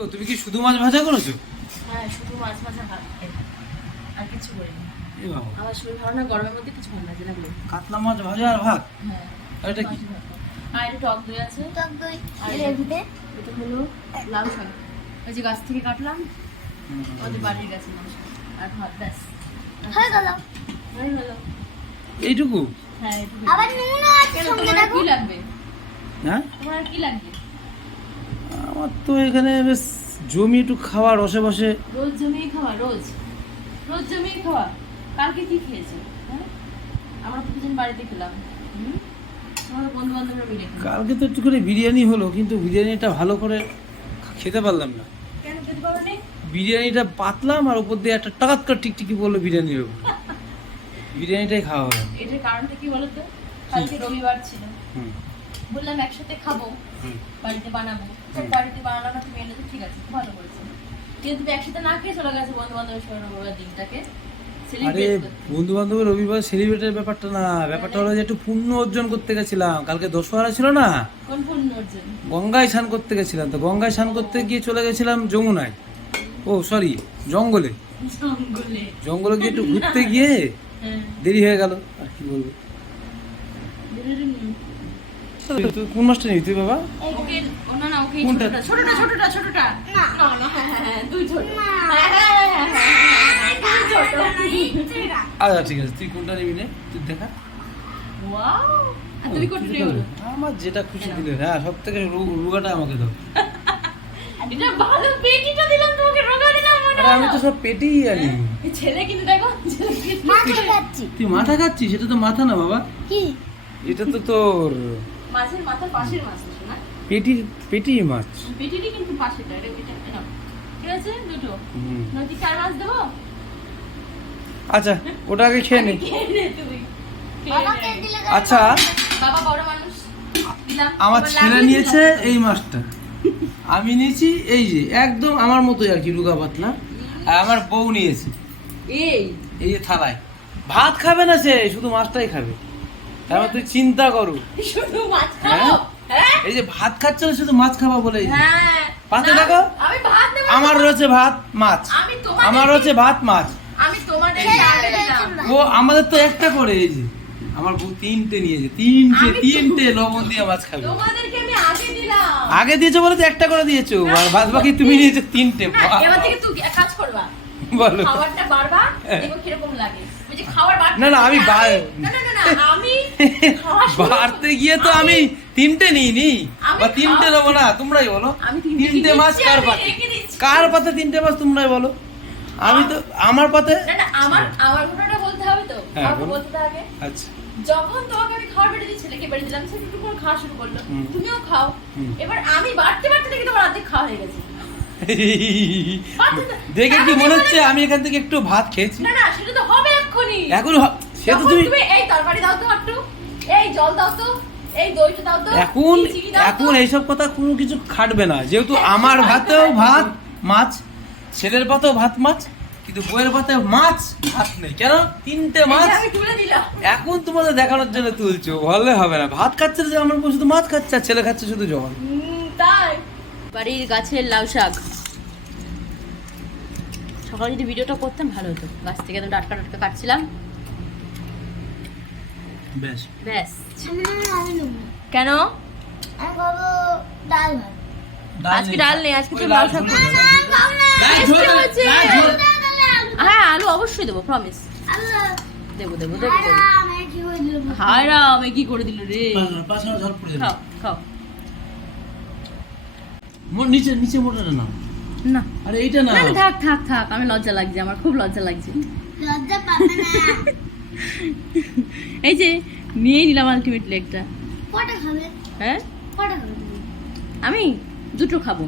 তো তুমি কি শুধু মাছ ভাজা করেছ? হ্যাঁ শুধু মাছ ভাজা ভাত খাই। আর কিছু করিনি। আমার শরীর ভালো না গরমের মধ্যে কিছু ভালো লাগে না। কাতলা মাছ ভাজা আর ভাত? হ্যাঁ আর এটা কি? আর একটু টক দই আছে। টক দই আর গ্রেভিতে এটা হলো লাউ শাক। ওই যে গাছ থেকে কাটলাম আমাদের বাড়ির গাছে লাউ শাক। আর ভাত ব্যাস। হয়ে গেল। হয়ে গেল। এইটুকু? হ্যাঁ। আবার নুনও আছে সঙ্গে কি লাগবে? হ্যাঁ? তোমার আর কি লাগবে? আমার তো এখানে বেশ জমি একটু খাওয়া রসে বসে রোজ জমিয়ে খাওয়া রোজ? রোজ জমিয়ে খাওয়া? কালকে কি খেয়েছে হ্যাঁ? আমরা প্রতিদিন বাড়িতে খেলাম। হুম? কালকে তো একটু করে বিরিয়ানি হলো কিন্তু বিরিয়ানিটা ভালো করে খেতে পারলাম না। বিরিয়ানিটা পাতলাম আর উপর দিয়ে একটা টাকাত করে টিকটিকি বলল বিরিয়ানির উপর বিরিয়ানিটাই খাওয়া হলো। এটার কারণটা কি বলতো? কালকে রবিবার ছিল। বললাম একসাথে খাব। বাড়িতে বানাবো। বাড়িতে বানানো তুমি এনে ঠিক আছে ভালো করেছ। কিন্তু তুমি একসাথে না খেয়ে চলে গেছে বন্ধু বান্ধবের সঙ্গে রবিবার দিনটাকে। আরে বন্ধু রবিবার সেলিব্রেটের ব্যাপারটা না। ব্যাপারটা হলো যে একটু পুণ্য অর্জন করতে গেছিলাম। কালকে দশহরা ছিল না? কোন পূর্ণ অর্জন? গঙ্গায় স্নান করতে গেছিলাম। তো গঙ্গায় স্নান করতে গিয়ে চলে গেছিলাম যমুনায়। ও সরি জঙ্গলে। জঙ্গলে। জঙ্গলে গিয়ে একটু ঘুরতে গিয়ে হ্যাঁ। দেরি হয়ে গেল। আর কি বলব? তুই কোন মাছটা নিবি তুই বাবা ওকে না না ওকে কোনটা? ছোটটা ছোটটা ছোটটা ছোটটা না। না না হ্যাঁ হ্যাঁ হ্যাঁ ছোট না। হ্যাঁ হ্যাঁ হ্যাঁ হ্যাঁ দুই ছোট আচ্ছা ঠিক আছে তুই কোনটা নিবি নে তুই দেখা ওয়াও আর কোনটা তুই আমার যেটা খুশি দিলে হ্যাঁ সব থেকে রুগাটা আমাকে দাও এটা ভালো পেটিটা দিলাম তোমাকে রোগা দিলাম আরে আমি তো সব পেটেই আনি এই ছেলে কিন্তু দেখো মাছ খাচ্ছি তুই মাথা খাচ্ছিস সেটা তো মাথা না বাবা কি এটা তো তোর মাছের মাথার পাশের মাছ না পেটি পেটি মাছ। পেটিরই কিন্তু পাশেটা এটা এটা এটা ঠিক আছে দুটো। হুম। চার মাছ দেবো? আচ্ছা ওটা আগে খেয়ে নে। আচ্ছা। বাবা বড় মানুষ। আমার ছেলে নিয়েছে এই মাছটা। আমি নিয়েছি এই যে একদম আমার মতোই আর কি রুগা পাতলা। আর আমার বউ নিয়েছে। এই। এই যে থালায়। ভাত খাবে না সে শুধু মাছটাই খাবে। তারপর তুই চিন্তা করো। শুধু মাছ হ্যাঁ? খাব? হ্যাঁ? এই যে ভাত খাচ্ছে না শুধু মাছ খাবা বলে। হ্যাঁ। পাতে দেখো। আমি ভাত দেবো আমার রয়েছে ভাত মাছ। আমার রয়েছে ভাত মাছ। ও আমাদের তো একটা করে এই যে। আমার বউ তিনটে নিয়েছে তিনটে তিনটে লবণ দিয়ে মাছ খাবে। আগে দিলাম। দিয়েছ বলে তো একটা করে দিয়েছ। আর বাদ বাকি তুমি নিয়েছো তিনটে। হ্যাঁ, এবার থেকে তুই কাজ করবা। বলো। খাবারটা বারবা হ্যাঁ। দেখো কীরকম লাগে। ওই যে খাবার বাড়তে না, না, আমি বা- না না না না আমি বাড়তে গিয়ে তো আমি তিনটে নিইনি। বা তিনটে নেব না তোমরাই বলো। আমি তিনটে মাছ কার পাতে? কার পাতে তিনটে মাছ তোমরাই বলো। আমি তো আমার পাতে? না না আমার আমার ঘটনাটা বলতে হবে তো। হ্যাঁ, আমাকে বলতে হবে আচ্ছা। যখন তোমাকে আমি খাবার বেড়ে দিয়ে ছেলেকে বেড়ে দিলাম সে একটু করে খাওয়া শুরু করল। তুমিও খাও। এবার আমি বাড়তে বাড়তে দেখি তোমার অর্ধেক খাওয়া হয়ে গেছে। দেখে কি মনে হচ্ছে আমি এখান থেকে একটু ভাত খেয়েছি? না না সেটা তো হবে এখন সে তো তুমি এই তরকারি দাও তো একটু এই জল দাও তো এখন। এখন এইসব কথা কোনো কিছু খাটবে না। যেহেতু আমার ভাতেও ভাত মাছ ছেলের পাতেও ভাত মাছ কিন্তু বইয়ের পাতে মাছ ভাত নেই। কেন? তিনটে মাছ এখন তোমাদের দেখানোর জন্য তুলছো ভালো হবে না। ভাত খাচ্ছে যে আমার শুধু মাছ খাচ্ছে আর ছেলে খাচ্ছে শুধু জল। তাই। বাড়ির গাছের লাউ শাক। সকালে যদি ভিডিওটা করতাম ভালো হতো। গাছ থেকে একদম টাটকা টাটকা কাটছিলাম। ব্যাস। নেব। কেন? আমি খাব ডাল ভাত। আজকে ডাল নেই, আজকে তো লাউ শাক হ্যাঁ আলু অবশ্যই দেবো প্রমিস। দেবো দেবো দেবো দেবো। আরে, আমি কি করে হায় রাম কি করে দিল রে? খাও খাও। নিচে নিচে মোটাটা না না। আরে এইটা না। না থাক থাক থাক আমি লজ্জা লাগছে আমার খুব লজ্জা লাগছে। লজ্জা পাবে না। এই যে নিয়েই নিলাম আলটিমেটলি একটা। কটা খাবে? হ্যাঁ? কটা খাবে আমি দুটো খাব।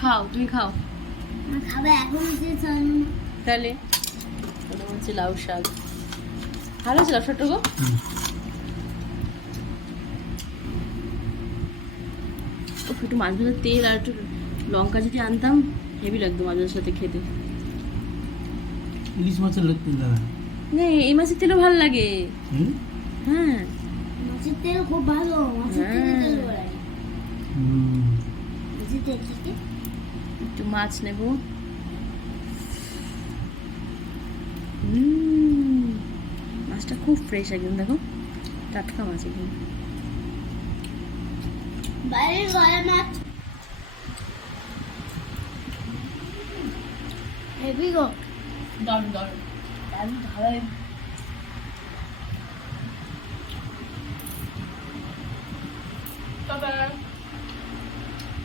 খাও তুমি খাও। খাবে এখন তাহলে? ওটা হচ্ছে লাউ শাক। ভালো আছে লাউ শাকটা গো? ও একটু মাছ ভাজার তেল আর একটু লঙ্কা যদি আনতাম হেভি লাগতো মাছ ভাজার সাথে খেতে। ইলিশ মাছের লোক না এই মাছের তেলও ভালো লাগে। হ্যাঁ। মাছের তেল খুব ভালো হ্যাঁ। একটু মাছ নেব। মাছটা খুব ফ্রেশ একদম দেখো। টাটকা মাছ একদম। বাইরের গলা মাছ হেভি গো। দারুণ দারুণ আমি ভাবে তবে